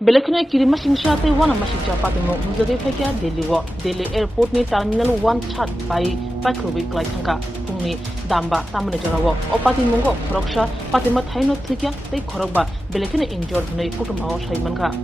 Belekune kirima singshate wana mashikcha patimo muzade phekya Delhi airport ni terminal 1 chat by pakrobi klai thangka pungni damba tamne jarawo opati mungo khoroksha patima thaino thikya tei khorokba belekune injured hunai kutumao saimanka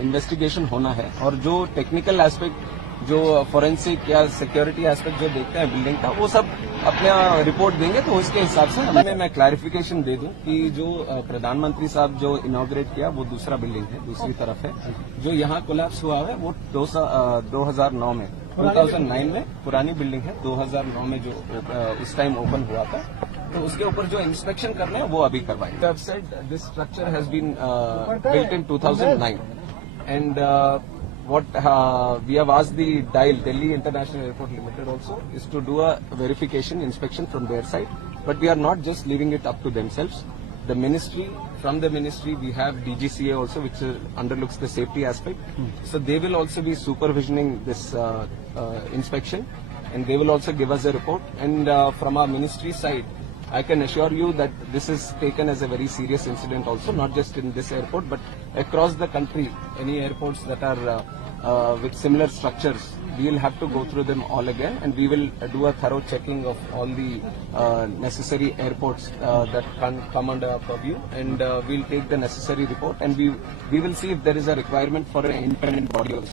investigation होना है और जो technical aspect जो forensic या security aspect जो देखते हैं building का वो सब अपना रिपोर्ट देंगे तो उसके हिसाब से मैं क्लैरिफिकेशन दे दूं कि जो प्रधानमंत्री साहब जो इनॉग्रेट किया वो दूसरा बिल्डिंग है, दूसरी तरफ है। जो यहाँ कोलैप्स हुआ है वो 2009 में 2009 में पुरानी बिल्डिंग है, 2009 में जो उस टाइम ओपन हुआ था तो उसके ऊपर जो इंस्पेक्शन करने हैं वो अभी करवाएंगे। I've said this structure has been built in 2009 and what we have asked the DIAL, Delhi International Airport Limited also, is to do a verification inspection from their side. But we are not just leaving it up to themselves. The ministry, from the ministry we have DGCA also, which underlooks the safety aspect. So they will also be supervisioning this inspection and they will also give us a report. And from our ministry side, I can assure you that this is taken as a very serious incident also, not just in this airport, but across the country, any airports that are with similar structures, we will have to go through them all again and we will do a thorough checking of all the necessary airports that can come under our purview, and we will take the necessary report and we will see if there is a requirement for an independent body also.